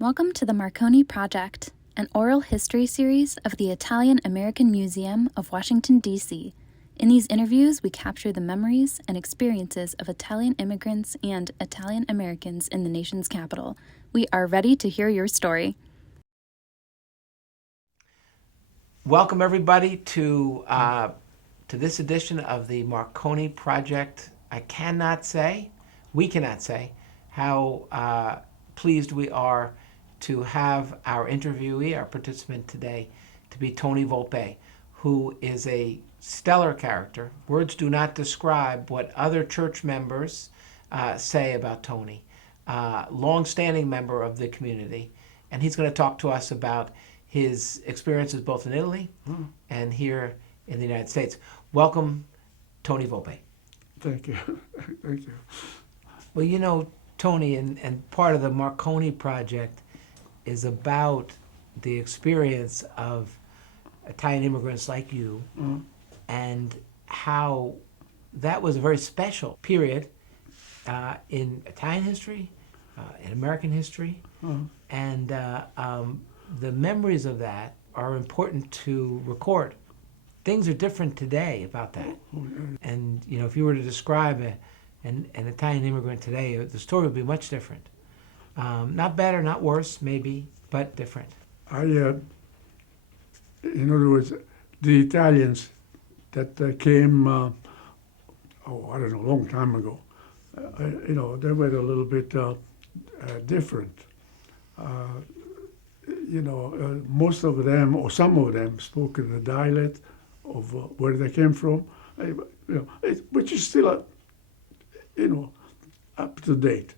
Welcome to the Marconi Project, an oral history series of the Italian American Museum of Washington, D.C. In these interviews, we capture the memories and experiences of Italian immigrants and Italian Americans in the nation's capital. We are ready to hear your story. Welcome, everybody, to this edition of the Marconi Project. we cannot say how pleased we are to have our interviewee, our participant today, to be Tony Volpe, who is a stellar character. Words do not describe what other church members say about Tony. Long-standing member of the community, and he's going to talk to us about his experiences both in Italy and here in the United States. Welcome, Tony Volpe. Thank you. Thank you. Well, you know, Tony, and part of the Marconi Project is about the experience of Italian immigrants like you and how that was a very special period in Italian history, in American history, and the memories of that are important to record. Things are different today about that. And, you know, if you were to describe an Italian immigrant today, the story would be much different. Not better, not worse, maybe, but different. In other words, the Italians that came, I don't know, a long time ago, they were a little bit different. Most of them, or some of them, spoke in the dialect of where they came from, which is still, up to date.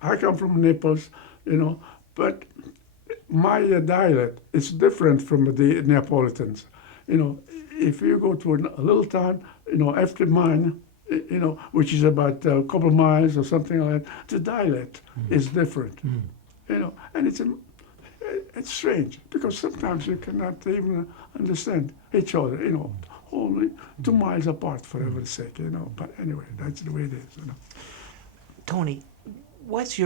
I come from Naples, but my dialect is different from the Neapolitans. If you go to a little town, after mine, which is about a couple miles or something like that, the dialect is different. And it's strange because sometimes you cannot even understand each other, only 2 miles apart, for heaven's sake, But anyway, that's the way it is, Tony, what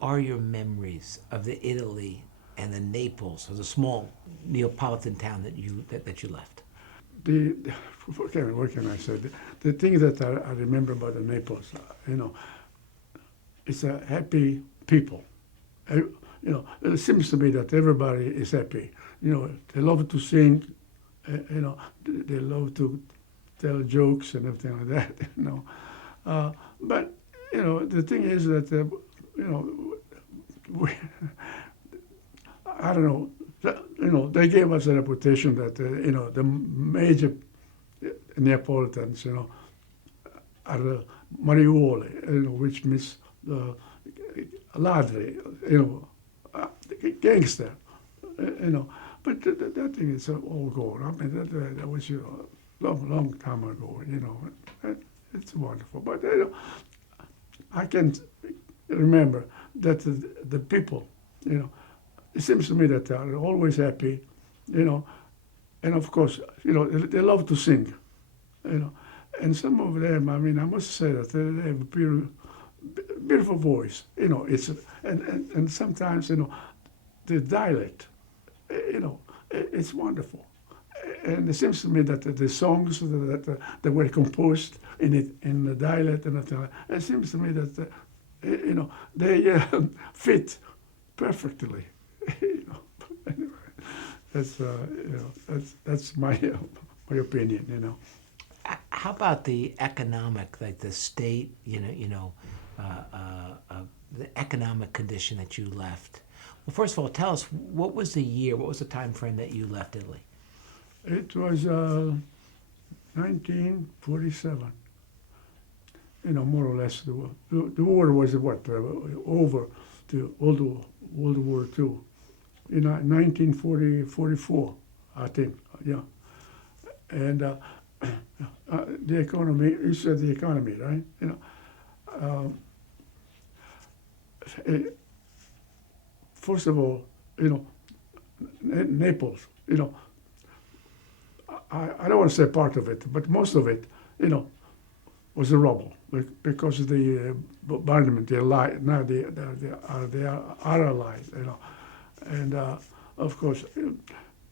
are your memories of the Italy and the Naples, or the small Neapolitan town that you left? What can I say? The thing that I remember about the Naples, it's a happy people. It seems to me that everybody is happy. They love to sing. They love to tell jokes and everything like that. But the thing is that I don't know. They gave us a reputation that the major Neapolitans, are Mariuoli, which means ladri, gangster, But that thing is all gone. I mean, that was long time ago. It's wonderful. But I can remember that the people, it seems to me that they are always happy, and of course, they love to sing, and some of them, I mean, I must say that they have a beautiful voice, it's and sometimes, the dialect, it's wonderful. And it seems to me that the songs that were composed in the dialect and everything, it seems to me that they fit perfectly. Anyway, that's my opinion. How about the economic, like the state, the economic condition that you left? Well, first of all, tell us, what was the time frame that you left Italy? It was 1947. More or less. The war was over, to World War II. In 1944, I think, yeah. And the economy, you said the economy, right? First of all, Naples, I don't want to say part of it, but most of it, was the rubble because of the bombardment, the other allies, you know. And of course, you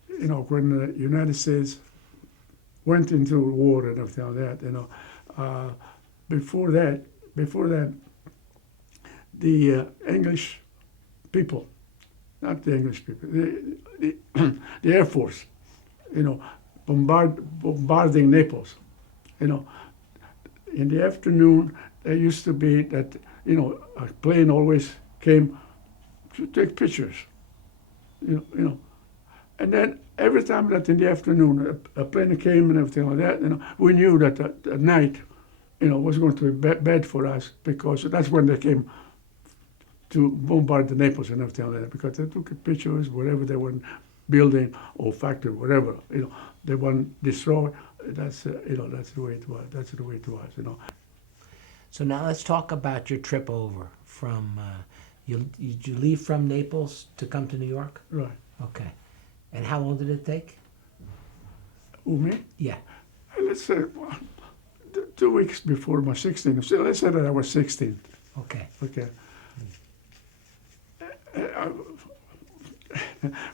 know, when the United States went into war and everything like that, you know, before that, the English people, not the English people, the Air Force, you know, bombarding Naples, you know. In the afternoon, there used to be that, you know, a plane always came to take pictures, you know. And then every time that in the afternoon a plane came and everything like that, you know, we knew that at night, you know, was going to be bad for us because that's when they came to bombard the Naples and everything like that, because they took pictures, whatever they were building or factory, whatever, you know, they want to destroy. That's you know, that's the way it was. That's the way it was, you know. So now let's talk about your trip over from. Did you leave from Naples to come to New York? Right. Okay. And how long did it take? Who, me? Yeah. Let's say 2 weeks before my 16th. So let's say that I was 16. Okay. Okay.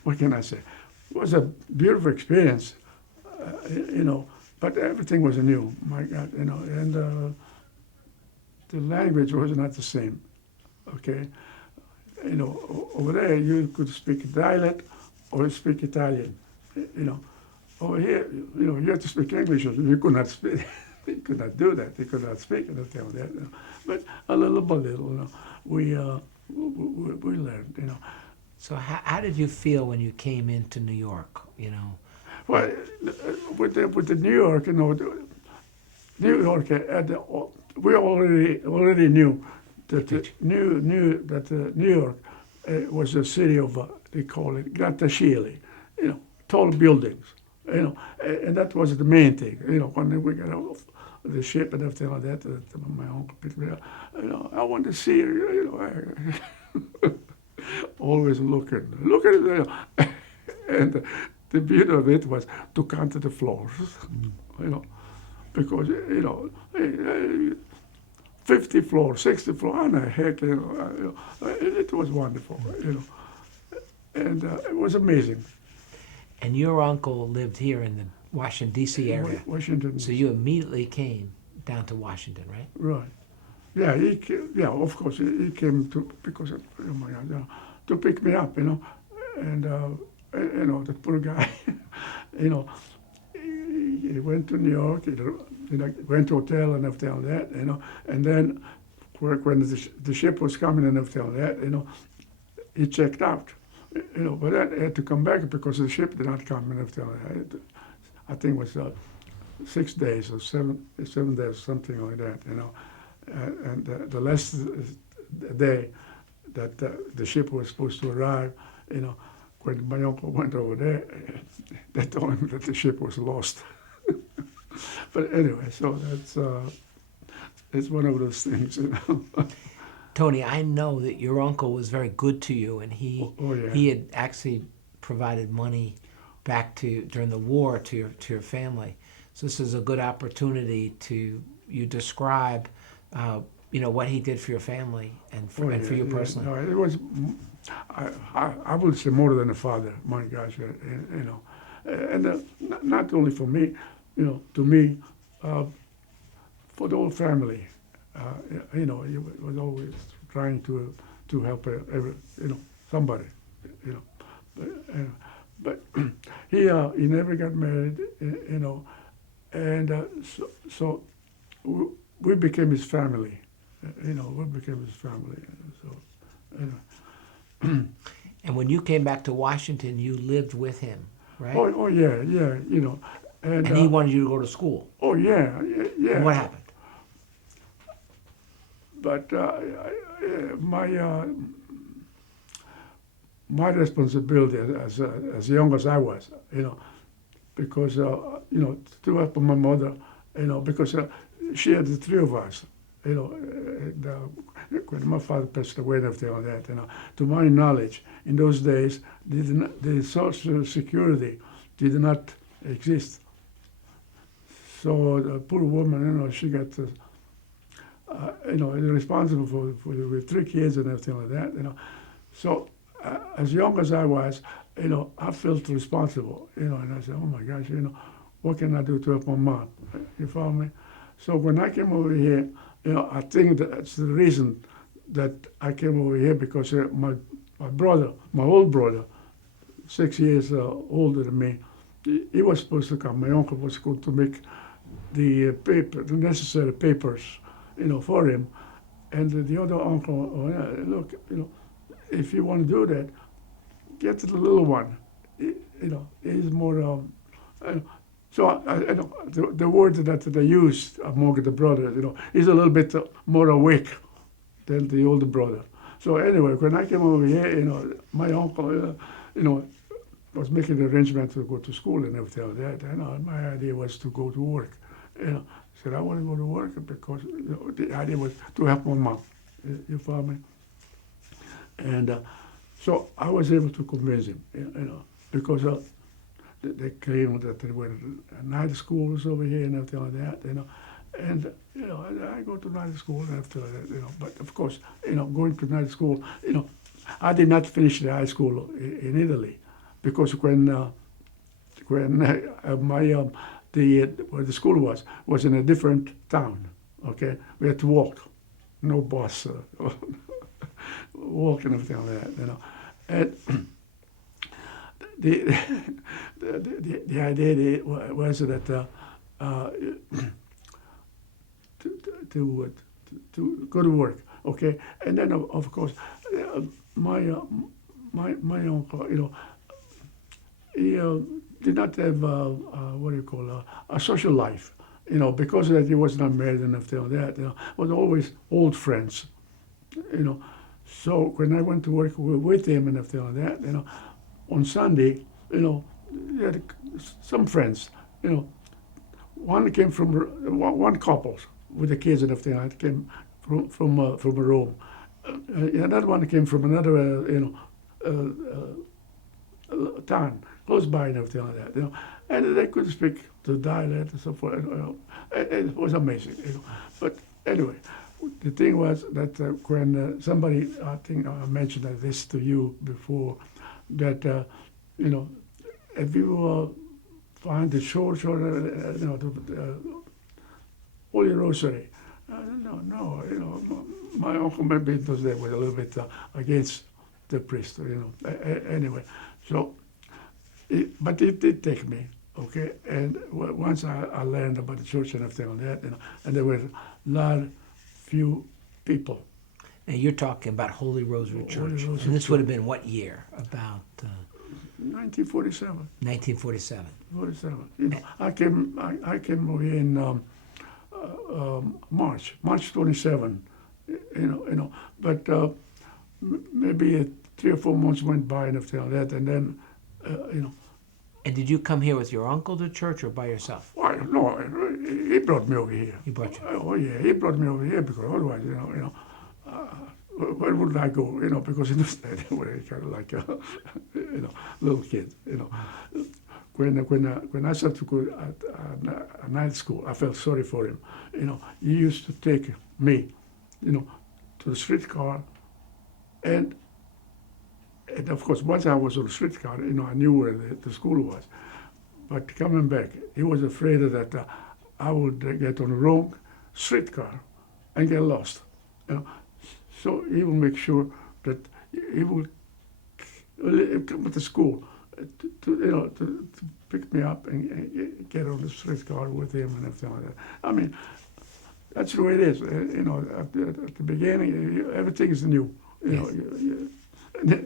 What can I say? It was a beautiful experience, you know, but everything was new, my God, you know, and the language was not the same, okay? You know, over there you could speak dialect or speak Italian, you know. Over here, you know, you had to speak English, you could not speak, you could not do that, you could not speak and everything like that, you know. But a little by little, you know, we learned, you know. So how did you feel when you came into New York, you know? Well, with the New York, you know, New York, we already knew that New York was a city of they call it grattacieli, you know, tall buildings, you know, and that was the main thing, you know. When we got off the ship and everything like that, my uncle picked me up, you know, I want to see you know. Always looking, and the beauty of it was to count the floors, you know, because you know, 50 floors, 60 floors, and a heck, you know, it was wonderful, you know, and it was amazing. And your uncle lived here in the Washington D.C. area, Washington. so you immediately came down to Washington, right? Right. Yeah, of course, he came to, because of, oh my God, you know, to pick me up, you know, and, you know, the poor guy, you know, he went to New York, he went to hotel and everything like that, you know, and then when the ship was coming and everything like that, you know, he checked out, you know, but then he had to come back because the ship did not come and everything like that. I think it was 6 days or 7 days, something like that, you know. And the last day that the ship was supposed to arrive, you know, when my uncle went over there, they told him that the ship was lost. But anyway, so it's one of those things, you know. Tony, I know that your uncle was very good to you, and yeah. he had actually provided money back during the war to your family. So this is a good opportunity to describe. You know, what he did for your family and for you personally. No, it was, I would say more than a father, my gosh, you know. And not only for me, you know, to me, for the whole family. You know, he was always trying to help you know, somebody, you know. But he never got married, you know, and so we became his family, you know. We became his family, so. You know. And when you came back to Washington, you lived with him, right? Oh yeah, you know. And he wanted you to go to school. Oh yeah. And what happened? But my responsibility as young as I was, you know, because you know, to help my mother, you know, because she had the 3 of us, you know, when my father passed away and everything like that, you know. To my knowledge, in those days, the Social Security did not exist. So the poor woman, you know, she got responsible for with 3 kids and everything like that, So as young as I was, I felt responsible, and I said, oh my gosh, what can I do to help my mom? You follow me? So when I came over here, I think that's the reason that I came over here, because my brother, my old brother, 6 years older than me, he was supposed to come. My uncle was going to make the necessary papers, for him. And the other uncle, oh, yeah, look, if you want to do that, get the little one. He's more. So I know the word that they used among the brothers, he's a little bit more awake than the older brother. So anyway, when I came over here, my uncle, was making the arrangement to go to school and everything like that. My idea was to go to work. Said I want to go to work because the idea was to help my mom. You follow me? And so I was able to convince him, because they claimed that there were night schools over here and everything like that, And I go to night school and everything like that, But of course, going to night school, I did not finish the high school in Italy, because when where the school was in a different town. Okay, we had to walk, no bus, walk and everything like that, And the idea was that to go to work, okay, and then of course my uncle, he did not have a social life, because that he was not married and everything like that, was always old friends, So when I went to work with him and everything like that, on Sunday, he had some friends, one came from one couple with the kids and everything like that, came from Rome. Another one came from another, town close by and everything like that, and they could speak the dialect and so forth. It was amazing, But anyway, the thing was that when somebody, I think I mentioned this to you before, that if you find the church or the Holy Rosary, my uncle maybe was there with a little bit against the priest, Anyway, so, but it did take me, okay? And once I learned about the church and everything like that, and there were few people. And you're talking about Holy Rosary Church. Holy Rosary and this Church. would have been what year? About 1947. 1947. 47. I came over here in March 27. But maybe 3 or 4 months went by and everything like that, and then And did you come here with your uncle to church or by yourself? Why, no, he brought me over here. He brought you. Oh yeah, he brought me over here because otherwise, where would I go? Because he was kind of like a, little kid. When I started to go at night school, I felt sorry for him. He used to take me, to the streetcar, and of course, once I was on the streetcar, I knew where the school was. But coming back, he was afraid that I would get on the wrong streetcar and get lost. So he will make sure that he will come to school to pick me up and get on the streetcar with him and everything like that. I mean, that's the way it is. At the beginning, everything is new.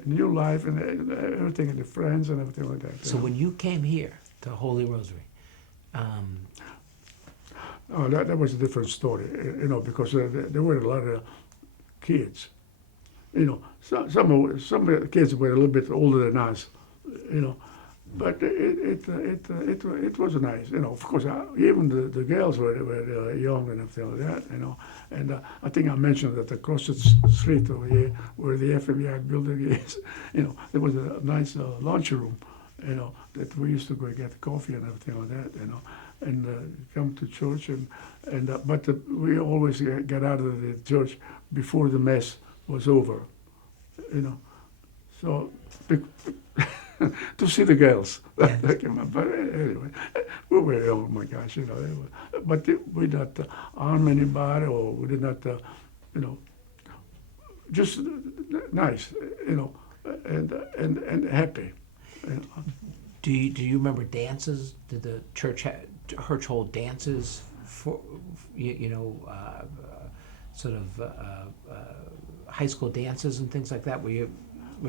New life and everything, and the friends and everything like that. So when you came here to Holy Rosary, that was a different story, because there were a lot of kids. Some of the kids were a little bit older than us, but it was nice. Of course, even the girls were young and everything like that. And I think I mentioned that across the street over here, where the FBI building is, there was a nice lunchroom, that we used to go get coffee and everything like that. and come to church, but we always get out of the church before the mass was over, you know. So to see the girls, Yes. that came up. But anyway, we were, oh my gosh, you know. But we did not harm anybody, or we did not, you know, just nice, you know, and happy. You know. Do you remember dances? Did the church hold dances for sort of high school dances and things like that? Were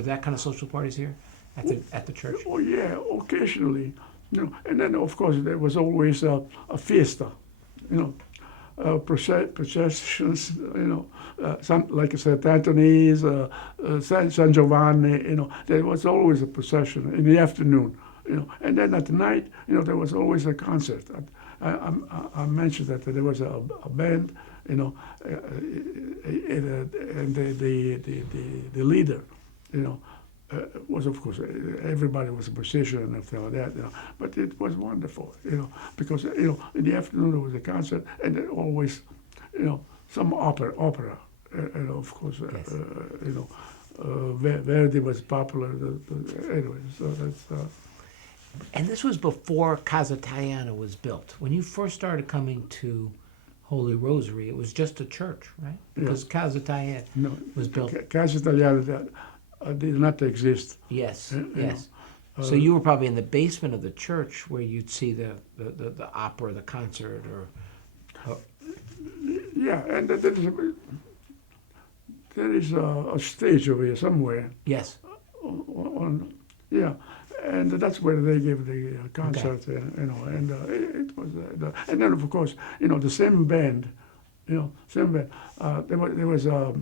that kind of social parties here at the church? Oh yeah, occasionally, you know. And then of course there was always a fiesta, you know, processions, you know, some like St. Anthony's, San Giovanni, you know. There was always a procession in the afternoon, you know. And then at night, you know, there was always a concert. I mentioned that there was a band, you know, and the leader, you know, was of course everybody was a musician and everything like that, you know. But it was wonderful, you know, because you know in the afternoon there was a concert and then always, you know, some opera, and of course, Yes. You know, Verdi was popular. Anyway, so that's. And this was before Casa Italiana was built. When you first started coming to Holy Rosary, it was just a church, right? Because Casa Italiana was built. Casa Italiana did not exist. Yes, you yes. know, So you were probably in the basement of the church where you'd see the opera, the concert, or Yeah, and there is a stage over here somewhere. yes. Yeah, and that's where they give the concert, you know, and it was, and then of course, you know, the same band, you know, same band. There was a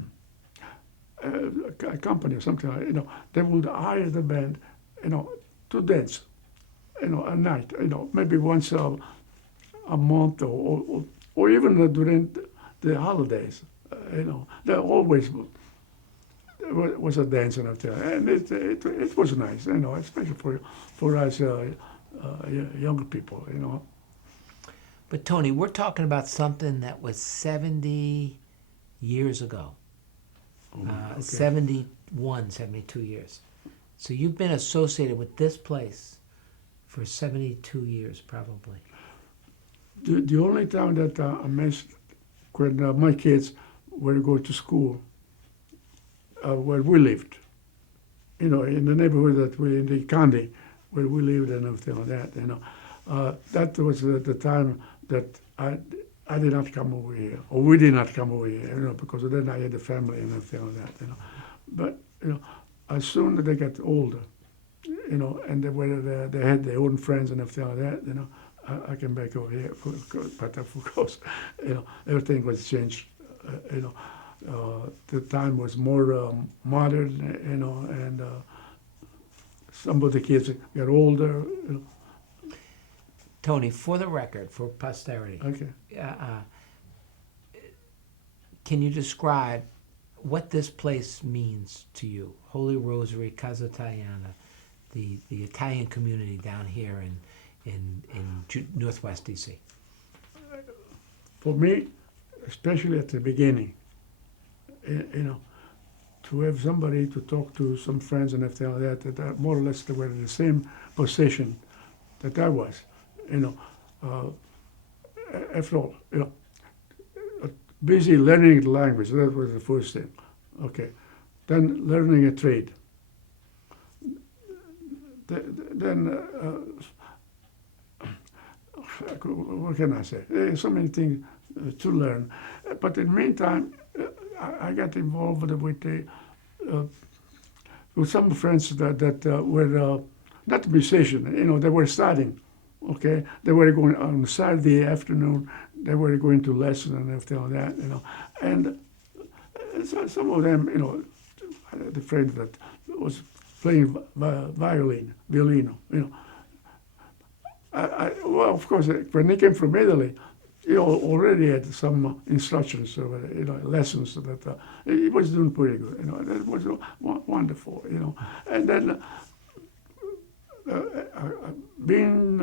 company or something, like, you know, they would hire the band, you know, to dance, you know, at night, you know, maybe once a month or even during the holidays, you know, there always was a dance and everything, and it was nice, you know, especially for us younger people, you know. But Tony, we're talking about something that was 70 years ago. Okay. 71, 72 years. So you've been associated with this place for 72 years, probably. The only time that I missed when my kids were going to school, where we lived, you know, in the neighborhood in the county where we lived and everything like that, you know. That was the time that I did not come over here, or we did not come over here, you know, because then I had a family and everything like that, you know. But, you know, as soon as they got older, you know, and they had their own friends and everything like that, you know, I came back over here. But of course, you know, everything was changed, you know. The time was more modern, you know, and some of the kids got older. You know. Tony, for the record, for posterity, Okay. can you describe what this place means to you? Holy Rosary, Casa Italiana, the Italian community down here in Northwest DC. For me, especially at the beginning, you know, to have somebody to talk to, some friends and everything like that more or less they were in the same position that I was, you know. After all, you know, busy learning the language, that was the first thing. Okay. Then learning a trade. Then, what can I say? There's so many things to learn. But in the meantime, I got involved with some friends that were not musicians, you know, they were studying, okay? They were going on Saturday afternoon, they were going to lessons and everything like that, you know. And so some of them, you know, I had a friend that was playing violino, you know. Well, of course, when he came from Italy, he already had some instructions, you know, lessons that he was doing pretty good. You know, that was wonderful. You know, and then being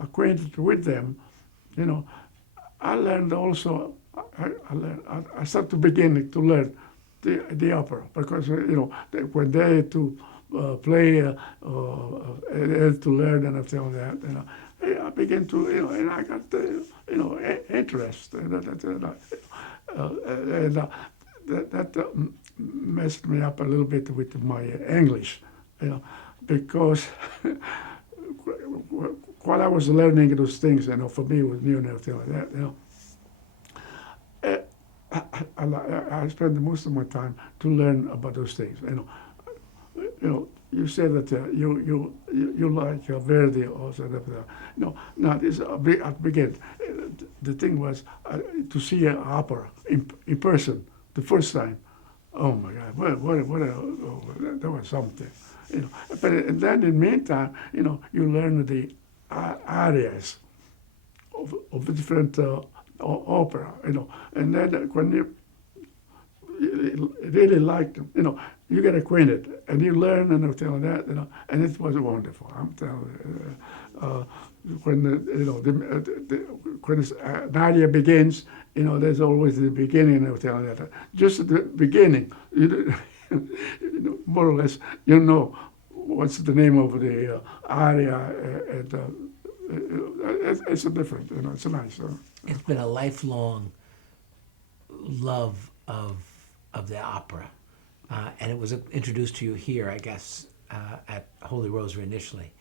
acquainted with them, I learned also. I started to begin to learn the opera because when they had to play, they had to learn and everything like that. I began to and I got interest, and that messed me up a little bit with my English, because while I was learning those things, for me it was new and everything like that, I spent most of my time to learn about those things. You said that you like Verdi also. Now this at the beginning, the thing was to see an opera in person the first time. Oh my God! That was something. But and then in the meantime, you learn the arias of the different opera. And then when you really like them, you get acquainted and you learn and everything like that, and it was wonderful. I'm telling you, when when an aria begins, there's always the beginning and everything like that. Just at the beginning, more or less, what's the name of the aria, and it's a different, it's a nice. It's been a lifelong love of the opera, and it was introduced to you here, I guess, at Holy Rosary initially,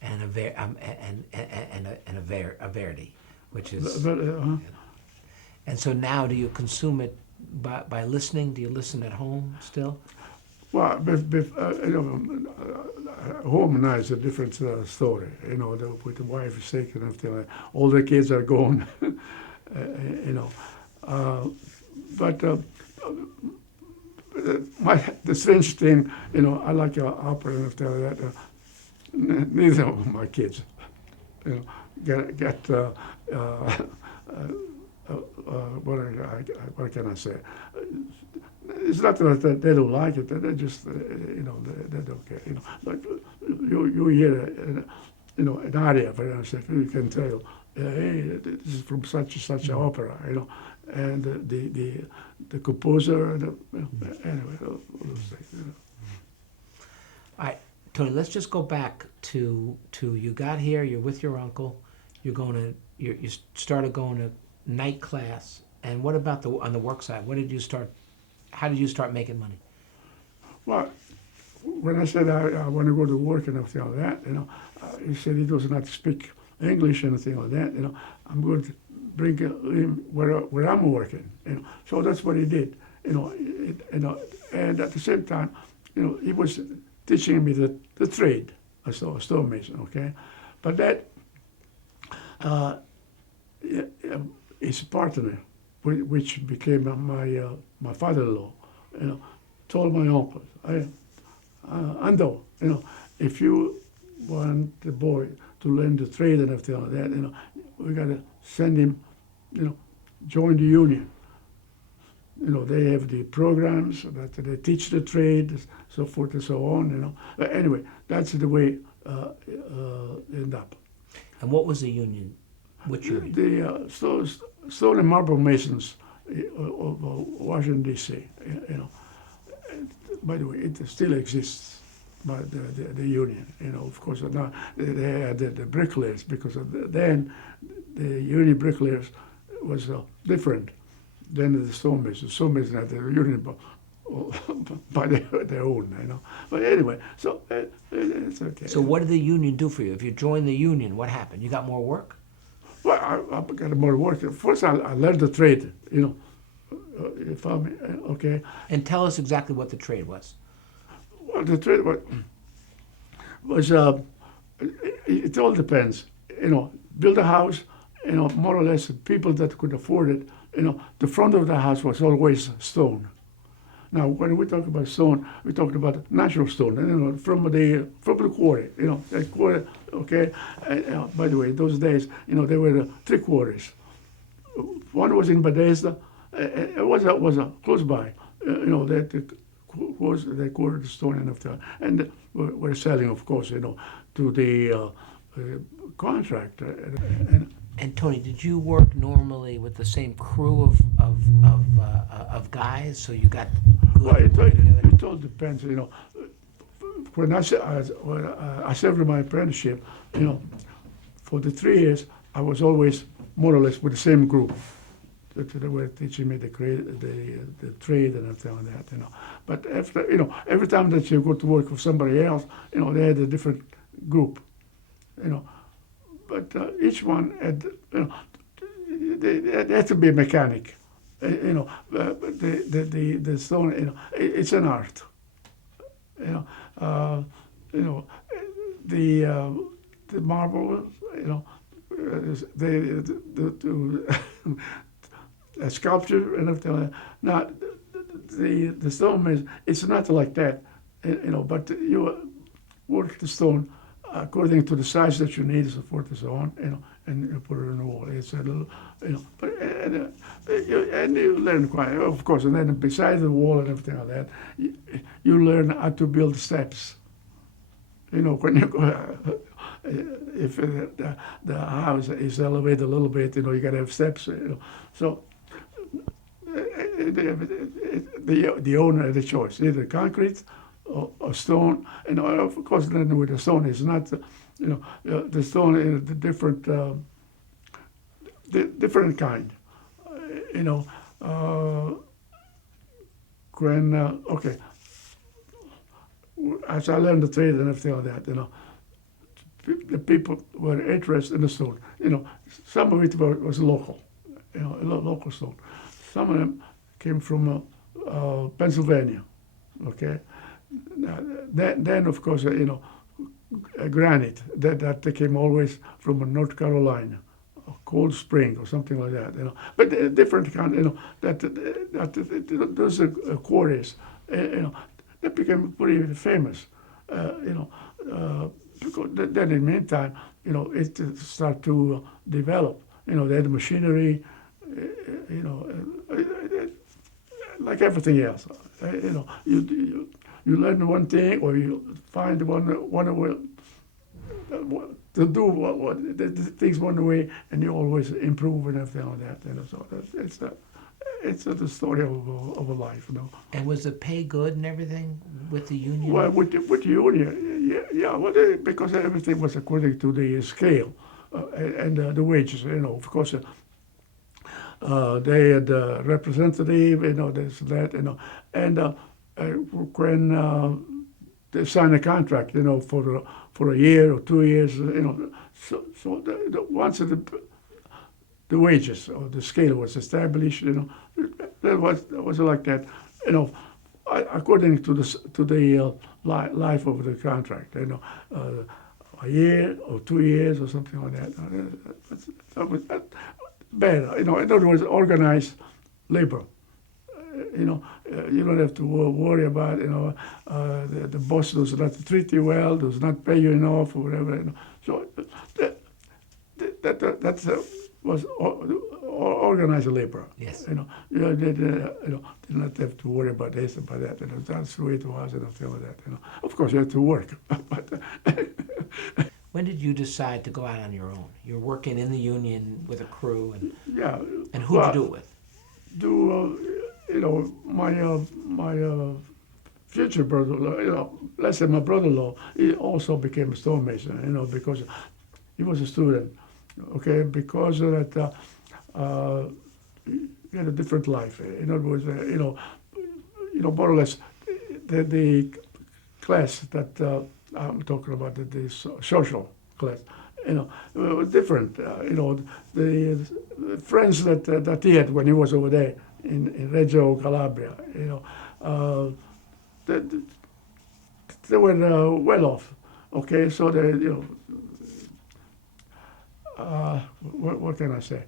and a Verdi, which is. And so now, do you consume it by listening? Do you listen at home still? Well, home now is a different story. With the wife sick and everything. Like, all the kids are gone. But the strange thing, I like opera and everything like that. Neither of my kids, get what can I say? It's not that they don't like it; they just, they don't care. Like you hear, an aria, for instance, you can tell, hey, this is from such and such an opera, and the composer, anyway, all those things. All right, Tony. Let's just go back to you got here. You're with your uncle. You started going to night class. And what about on the work side? How did you start making money? Well, when I said I want to go to work and everything like that, he said he does not speak English and anything like that. I'm going to bring him where I'm working. So that's what he did. And at the same time, he was teaching me the trade as a stonemason. Okay, but that his partner, which became my father-in-law, told my uncle, Ando, if you want the boy to learn the trade and everything like that, we gotta send him, join the union. They have the programs that they teach the trade, so forth and so on. But anyway, that's the way end up. And what was the union? Which union? The stone and marble masons of Washington D.C. By the way, it still exists, but the union. Of course, now they had the bricklayers, because then the union bricklayers was different than the stonemasons. Stonemasons had the union by their own. But anyway, so it's okay. So what did the union do for you? If you joined the union, what happened? You got more work? Well, I got more work. First, I learned the trade. You follow me? Okay. And tell us exactly what the trade was. Well, the trade was it all depends. Build a house. More or less, people that could afford it. The front of the house was always stone. Now, when we talk about stone, we talk about natural stone, from the quarry, that quarry, okay? By the way, those days, there were 3 quarries. One was in Bethesda, it was close by, that was they quartered the stone and after, and we're selling, of course, to the contractor. And Tony, did you work normally with the same crew of guys? So you got good Well, together? it all depends, When I served my apprenticeship, for the 3 years, I was always more or less with the same group. They were teaching me the trade and everything like that, But after, every time that you go to work with somebody else, they had a different group, But each one had, they had to be a mechanic, But the stone, it's an art, the marble, a sculpture and everything like that. Now, the stone it's not like that, but you work the stone according to the size that you need, so forth and so on, and you put it on the wall. It's a little, but and you learn quite, of course, and then beside the wall and everything like that, you learn how to build steps. When you go, if the house is elevated a little bit, you got to have steps, So the owner had a choice, either concrete or stone, and of course then with the stone it's not, the stone is different kind, okay, as I learned the trade and everything like that, the people were interested in the stone, some of it was local, local stone. Some of them came from Pennsylvania, okay. Then of course, granite that came always from North Carolina, Cold Spring or something like that, But different kind, those quarries, they became pretty famous, because then in the meantime, it started to develop. They had machinery, like everything else. You learn one thing, or you find one to do the things one way, and you always improve and everything like that. So it's the story of a life, And was the pay good and everything with the union? Well, with the union, yeah. Well, because everything was according to the scale and the wages. Of course, they had a representative, this that, and when they sign a contract, for a year or 2 years, so once the wages or the scale was established, that was like that, according to the life of the contract, a year or 2 years or something like that. That was better, in other words, organized labor. You don't have to worry about, the boss does not treat you well, does not pay you enough, or whatever. So that was organized labor. Yes. You did not have to worry about this and about that. That's the way it was, and everything like that. Of course, you had to work, but. When did you decide to go out on your own? You're working in the union with a crew, and Yeah. And who'd you do it with? My future brother, let's say my brother-in-law, he also became a stonemason, because he was a student, okay, because of that, he had a different life. In other words, more or less, the class that I'm talking about, the social class, was different. The friends that he had when he was over there in Reggio Calabria, they were well off. Okay, so they, what can I say?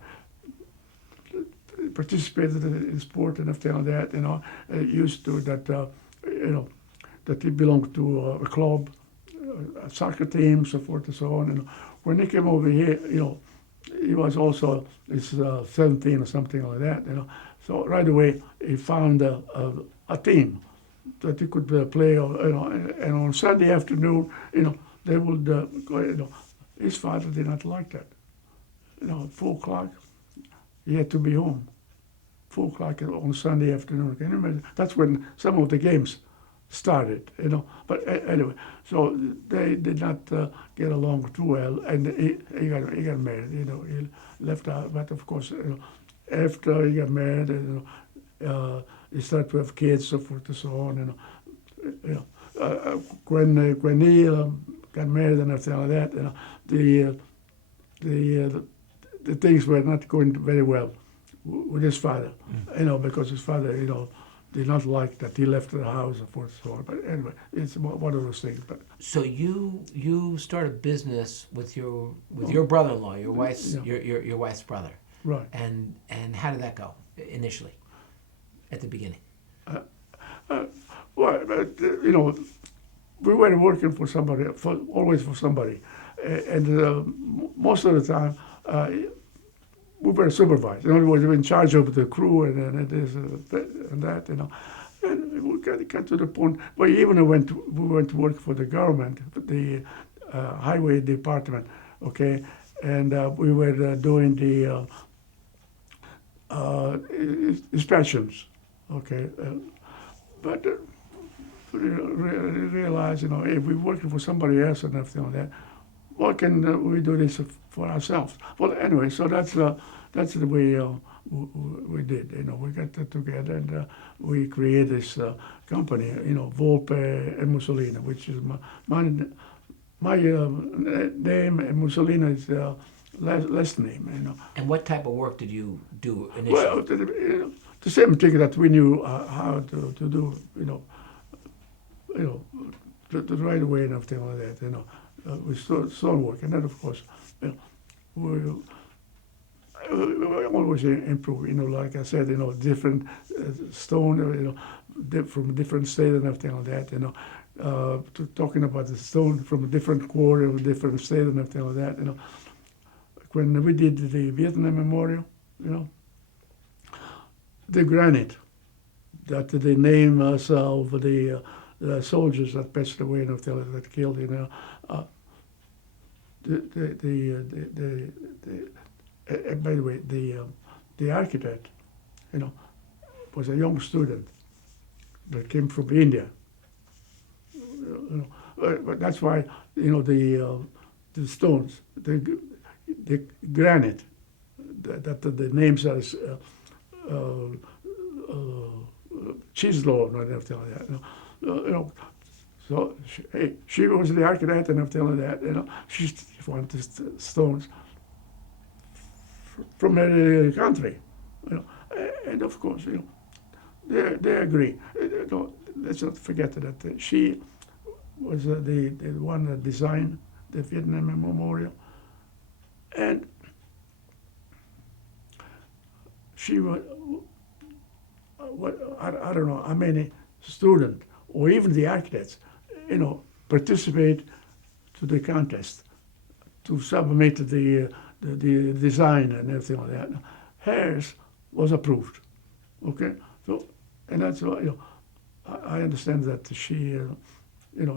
Participated in sport and everything like that. Used to that, that he belonged to a club, a soccer team, so forth and so on. And when he came over here, he was also 17 or something like that. So right away he found a team, that he could play, and on Sunday afternoon, they would go. His father did not like that. 4 o'clock, he had to be home. 4 o'clock on Sunday afternoon. Can you imagine? That's when some of the games started. But anyway, so they did not get along too well, and he got married. He left out. But of course, after he got married, he started to have kids, so forth and so on. When he got married and everything like that, the things were not going very well with his father, because his father, did not like that he left the house and forth and so on. But anyway, it's one of those things. But So you started business with your brother-in-law, your wife's your wife's brother, right. and how did that go initially, at the beginning? Well, we were working for somebody, always for somebody, and most of the time we were supervised. We were in charge of the crew and this and that, And we got to the point where even we went to work for the government, the highway department, okay, and we were doing the inspections, okay, but we realized, if we're working for somebody else and everything like that, why can we do this for ourselves? Well, anyway, so that's the way we did. We got together and we created this company, Volpe and Mussolini, which is my name, and Mussolini is last name. And what type of work did you do initially? Well, the same thing that we knew how to do, the right way and everything like that. With stonework, and then of course, we always improve. Like I said, different stone, from different state and everything like that. Talking about the stone from a different quarter, of a different state and everything like that. When we did the Vietnam Memorial, the granite that they name us of the soldiers that passed away and everything like that killed, by the way, the architect, was a young student that came from India. But that's why the stones, the granite, that the names are chiseled and everything like that. So she was the architect and everything like that. She wanted stones from her country. And of course, they agree. Let's not forget that she was the one that designed the Vietnam Memorial, and she was. I don't know how many students or even the architects, participate to the contest, to submit the design and everything like that. Hers was approved, okay? So, and that's why, I understand that she,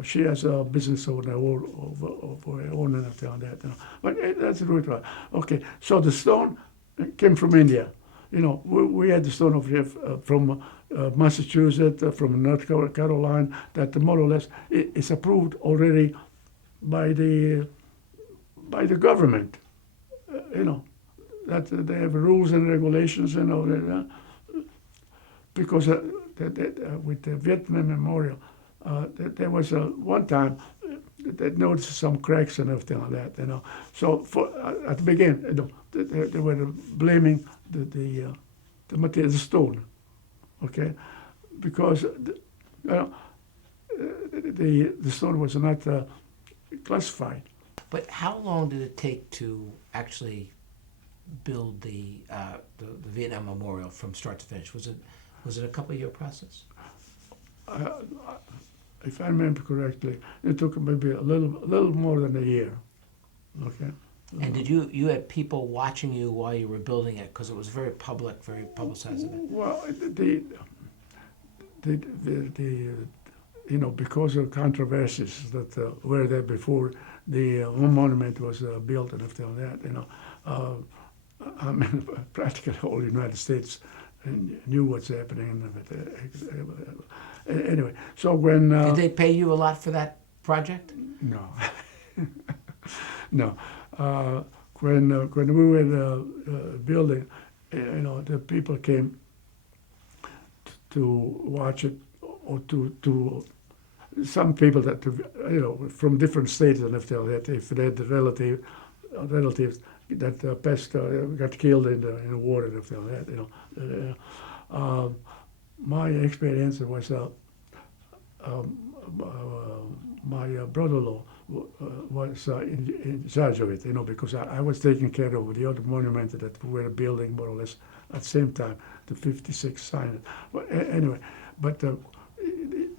she has a business of her own and everything like that. But that's the right. Okay, so the stone came from India. We had the stone of here from Massachusetts, from North Carolina, that more or less is approved already by the government. That they have rules and regulations and all that. Because with the Vietnam Memorial, there was one time they noticed some cracks and everything like that. So at the beginning, they were blaming the material, the stone, okay, because the stone was not classified. But how long did it take to actually build the Vietnam Memorial from start to finish? Was it a couple-year process? If I remember correctly, it took maybe a little more than a year. Okay. And did you had people watching you while you were building it, because it was very public, very publicized event? Well, because of controversies that were there before the home monument was built and everything like that, I mean, practically all the United States knew what's happening. Anyway, so when... Did they pay you a lot for that project? No. No. When we were building, the people came to watch it, or to some people that from different states and everything like that, if they had relatives that got killed in the war and everything like that. My experience was my brother-in-law was in charge of it, because I was taking care of the other monument that we were building more or less at the same time, the 56 signed. But anyway, but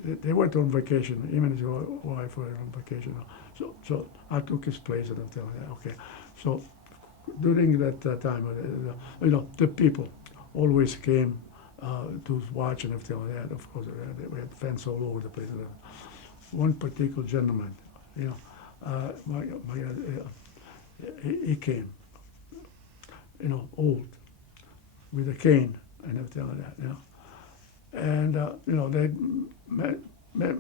they went on vacation, even his wife were on vacation. So I took his place and everything like that. Okay, so during that time, the people always came to watch and everything like that. Of course, we had fans all over the place. One particular gentleman, he came, old, with a cane and everything like that, And, they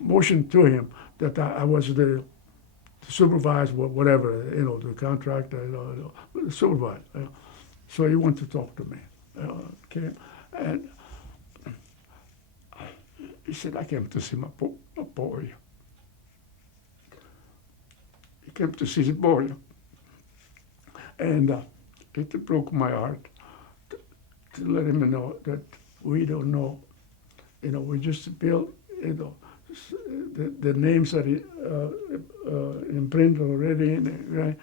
motioned to him that I was the supervisor, whatever, the contractor, the supervisor. So he wanted to talk to me. Okay, and he said, I came to see my boy. He came to see his boy. And it broke my heart to let him know that we don't know. We just built, the names are imprinted already, right?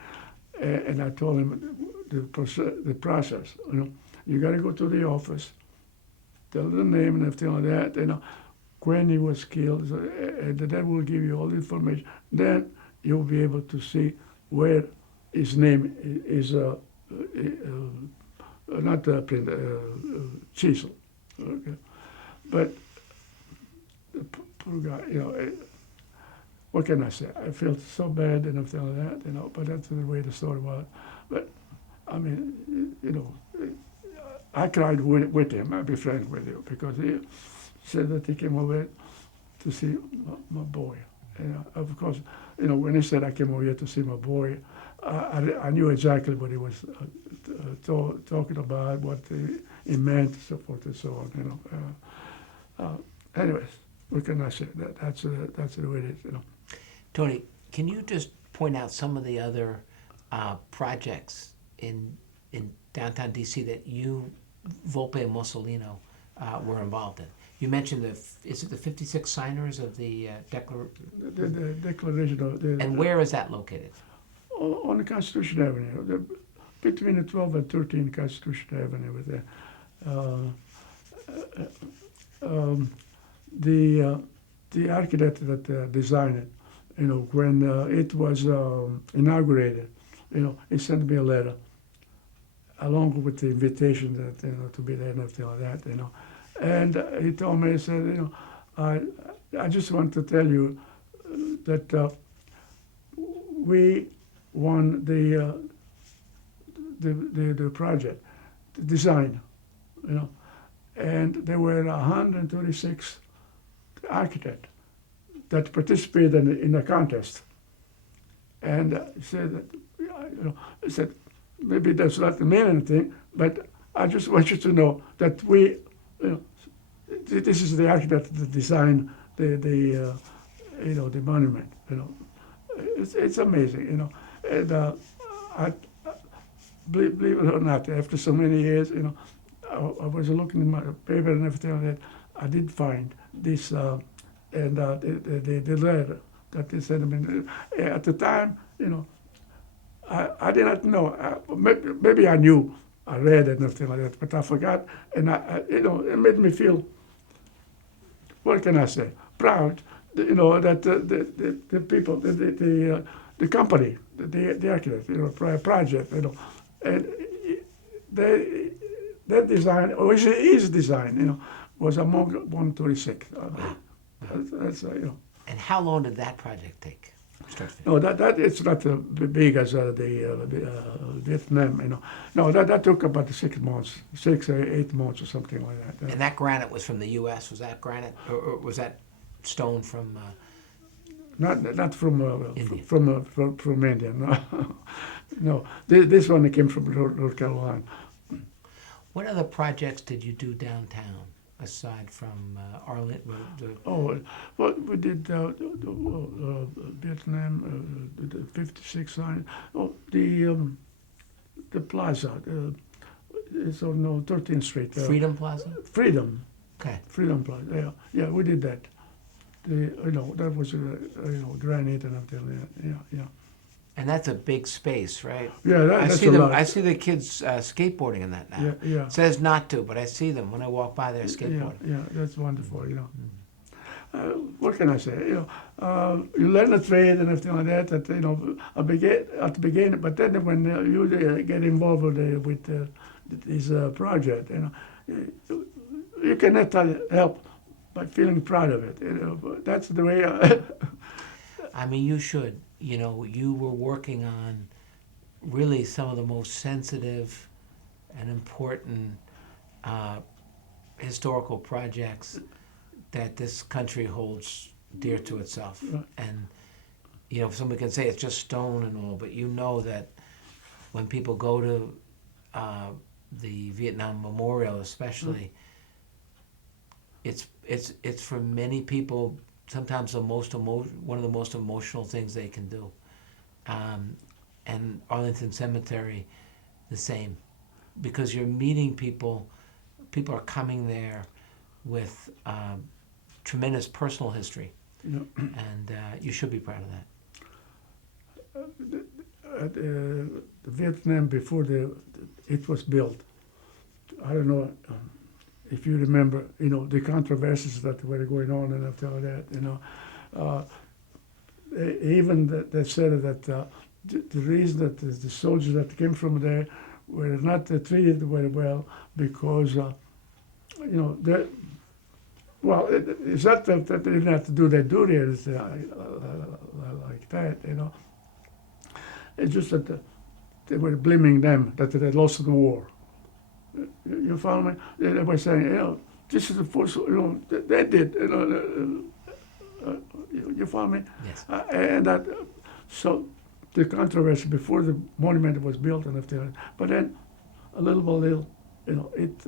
And I told him the process. You got to go to the office, tell the name and everything like that. When he was killed, and that will give you all the information. Then you'll be able to see where his name is. Not chisel. Okay, but the poor guy, what can I say? I felt so bad and everything like that, but that's the way the story was. But I mean, I cried with him. I be friends with him because he said that he came over to see my boy. Of course, when he said I came over here to see my boy, I knew exactly what he was talking about, what he meant, so forth and so on. Anyways, what can I say? That's the way it is. Tony, can you just point out some of the other projects in downtown DC that you, Volpe and Mussolino, were involved in? You mentioned is it the 56 signers of the Declaration? The Declaration of and where is that located? On the Constitution Avenue, between the 12 and 13 Constitution Avenue. With the architect that designed it, when it was inaugurated, he sent me a letter along with the invitation that to be there and everything like that, And he told me, he said, I just want to tell you that we won the project, the design, and there were 136 architects that participated in the contest. And he said that, he said, maybe that's not mean anything, but I just want you to know that we, this is the architect that designed the monument. It's amazing. And I believe it or not, after so many years, I was looking in my paper and everything like that. I did find this, and the letter that they sent me. At the time, I did not know. Maybe I knew. I read it and everything like that, but I forgot, and it made me feel. What can I say? Proud. That the people, the company, the architect, project, and their design, or his design, was among 136. That's you know. And how long did that project take? Start to finish? No, that it's not big as the Vietnam. You know, no, that took about 6 months, 6 or 8 months or something like that. And that granite was from the U.S. Was that granite, or was that stone from? Not from India. from India. No, no. This one came from North Carolina. What other projects did you do downtown aside from Arlington? Oh, well, we did Vietnam, the 56 line. Oh, the plaza. It's on 13th Street. Freedom Plaza. Freedom. Okay. Freedom Plaza. Yeah, we did that. That was granite and everything. Yeah. And that's a big space, right? Yeah, I that's see a them. lot. I see the kids skateboarding in that now. Yeah. It says not to, but I see them when I walk by. They're skateboarding. Yeah, that's wonderful. What can I say? You learn a trade and everything like that. At the beginning, but then when you get involved with this project, you cannot help but feeling proud of it. But that's the way. I mean, you should. You were working on really some of the most sensitive and important historical projects that this country holds dear to itself. Right. And, somebody can say it's just stone and all, but you know that when people go to the Vietnam Memorial especially, it's for many people sometimes one of the most emotional things they can do. And Arlington Cemetery, the same, because you're meeting people are coming there with tremendous personal history, and you should be proud of that. The Vietnam, before it was built, I don't know if you remember, the controversies that were going on and after all that, even they said that the reason that the soldiers that came from there were not treated very well because, it's not that they didn't have to do their duty like that, It's just that they were blaming them that they had lost the war. You follow me? They were saying, this is the first, they did, you follow me? Yes. And that, so the controversy before the monument was built and everything, but then a little by little, it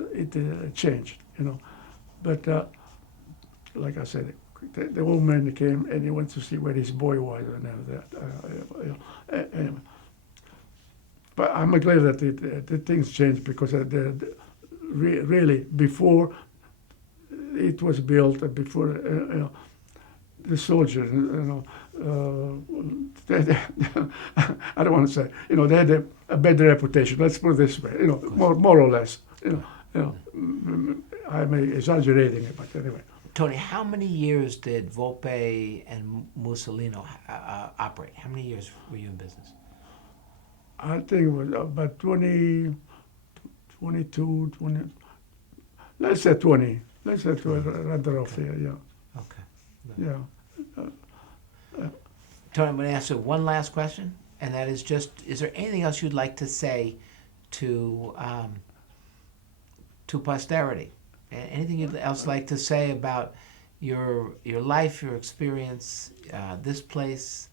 changed, But like I said, the old man came and he went to see where his boy was and that. Anyway. But I'm glad that the things changed because really before it was built, before the soldiers, I don't want to say, they had a better reputation. Let's put it this way, more or less, I'm exaggerating it, but anyway. Tony, how many years did Volpe and Mussolino operate? How many years were you in business? I think it was about 20, 22, 20. Let's say 20. Let's say 20, rather off here, yeah. Okay. Yeah. Tony, I'm going to ask you one last question, and that is is there anything else you'd like to say to posterity? Anything you'd else like to say about your life, your experience, this place,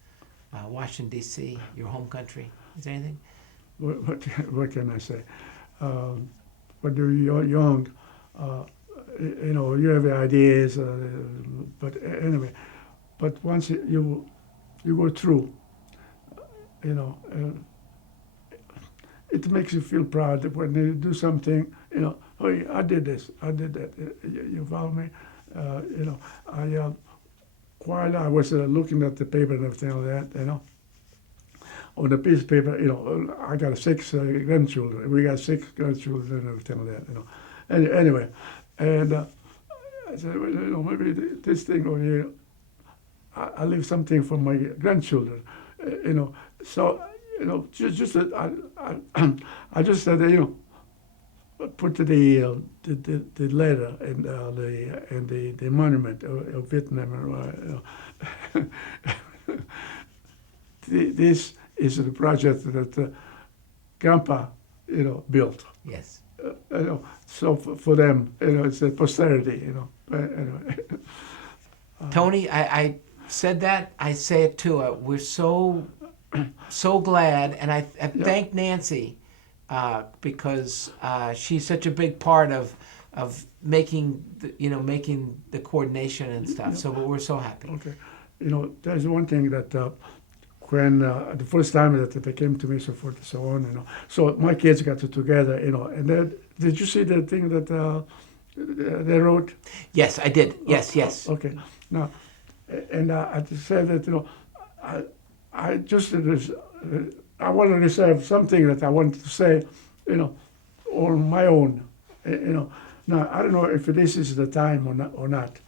Washington, D.C., your home country? Is there anything? What can I say? When you're young, you have ideas, but anyway. But once you go through, it makes you feel proud when you do something. Oh, I did this, I did that. You follow me? While I was looking at the paper and everything like that, on the piece of paper, I got 6 grandchildren. We got 6 grandchildren and everything like that, Anyway, and I said, well, maybe this thing over here, I leave something for my grandchildren, So, I just said, put the letter and the monument of Vietnam. This is the project that Grandpa, built. Yes. So for them, it's a posterity. Anyway. Tony, I said that. I say it too. We're so glad, and I thank Nancy because she's such a big part of making the coordination and stuff. So we're so happy. Okay, there's one thing that when the first time that they came to me, so forth and so on, so my kids got together, and then did you see the thing that they wrote? Yes, I did. Yes, yes. Okay, now, and I said that I just I want to reserve something that I wanted to say, on my own, Now I don't know if this is the time or not.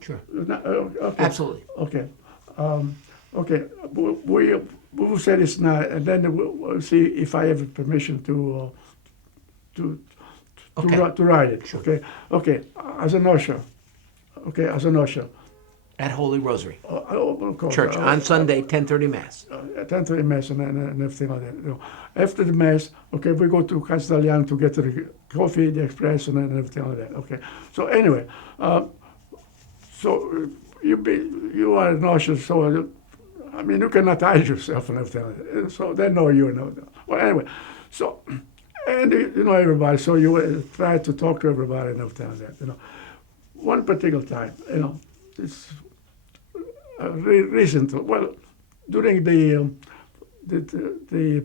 Sure. Okay. Absolutely. Okay. Okay. We will say this now, and then we'll see if I have permission to write it. Sure. Okay. Okay. As an usher. Okay. As an usher. At Holy Rosary Of course, Church on Sunday, 10:30 Mass. 10:30 Mass and everything like that. After the Mass, okay, we go to Castellan to get the coffee, the espresso, and everything like that. Okay. So anyway, so you are an usher, so I mean you cannot hide yourself and everything like that. So they know you. Well, anyway, so and you know everybody, so you try to talk to everybody and everything like that. One particular time, it's recent. Well, during the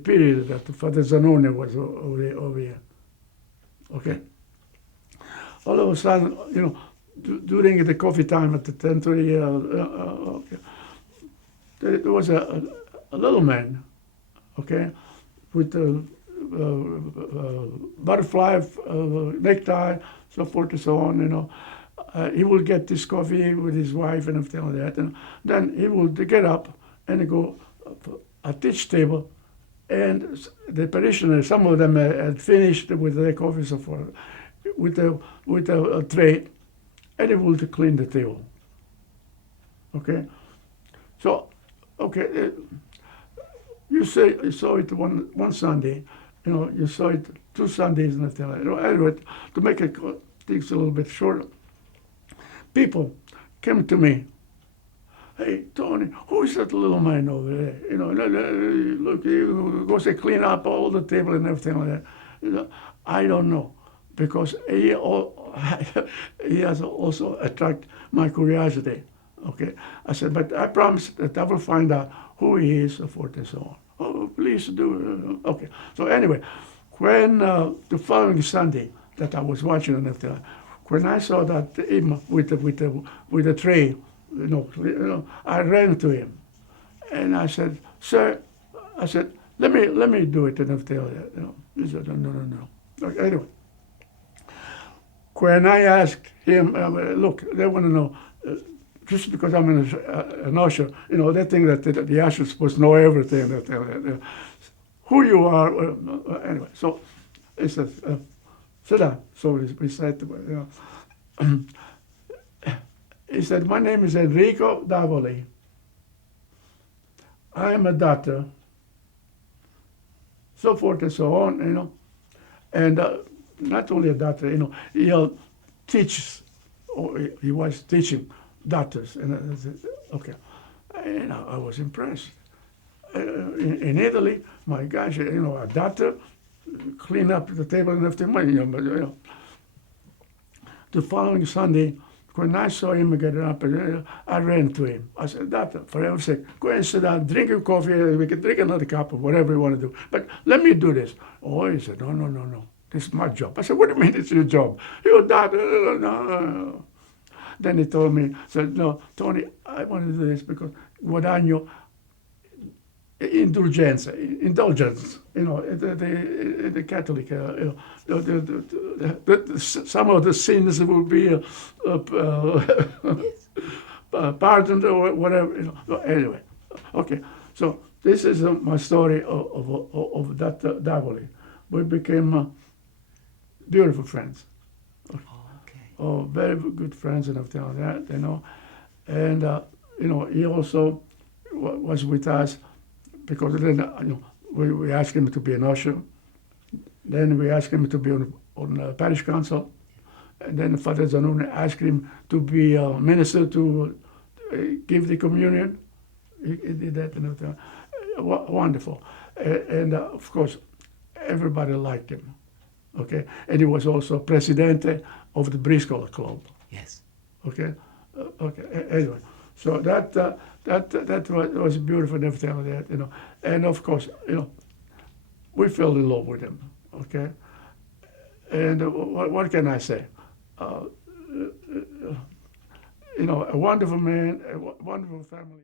period that Father Zanoni was over here. Okay. All of a sudden, during the coffee time at the 10:30, okay, there was a little man, okay, with a butterfly necktie, so forth and so on, he will get this coffee with his wife and everything like that, and then he will get up and go at each table, and the parishioners, some of them had finished with their coffee, so forth, with a tray, and he will clean the table. Okay, so okay, you saw it one Sunday, you saw it 2 Sundays and everything like that. Anyway, to make it things a little bit shorter. People came to me. Hey, Tony, who is that little man over there? Look, he goes to clean up all the table and everything like that. I don't know, because he has also attracted my curiosity. Okay, I said, but I promise that I will find out who he is, so forth and so on. Oh, please do. Okay. So anyway, when the following Sunday that I was watching and everything, when I saw that him with a tray, I ran to him, and I said, "Sir," I said, "let me do it," and everything like that. He said, "No." Okay, anyway, when I asked him, look, they want to know. Just because I'm an usher, they think that the usher is supposed to know everything. Who you are, anyway. So he said, sit down. So we said, he said, my name is Enrico Davoli. I am a doctor, so forth and so on, and not only a doctor, he teaches, or he was teaching doctors, and I said, okay, and I was impressed. In Italy, my gosh, a doctor clean up the table and everything. The following Sunday, when I saw him get up, I ran to him. I said, "Doctor, for heaven's sake, go and sit down, drink your coffee. We can drink another cup of whatever you want to do, but let me do this." Oh, he said, "No. This is my job." I said, "What do you mean it's your job?" You're a doctor. No. Then he told me, said, "No, Tony, I want to do this because guadagno indulgence, the Catholic, some of the sins will be pardoned or whatever. Anyway, okay. So this is my story of that Davoli. We became beautiful friends. Oh, okay. Oh, very good friends and everything like that, you know. And, you know, he also was with us because then, you know, we asked him to be an usher. Then we asked him to be on parish council. And then Father Zanoni asked him to be a minister to give the communion. He did that and everything. Wonderful. And of course, everybody liked him. Okay, and he was also presidente of the Briscoe Club. Yes. Okay, okay. Anyway, so that was beautiful and everything like that, you know. And of course, you know, we fell in love with him. Okay, and what can I say? You know, a wonderful man, a wonderful family.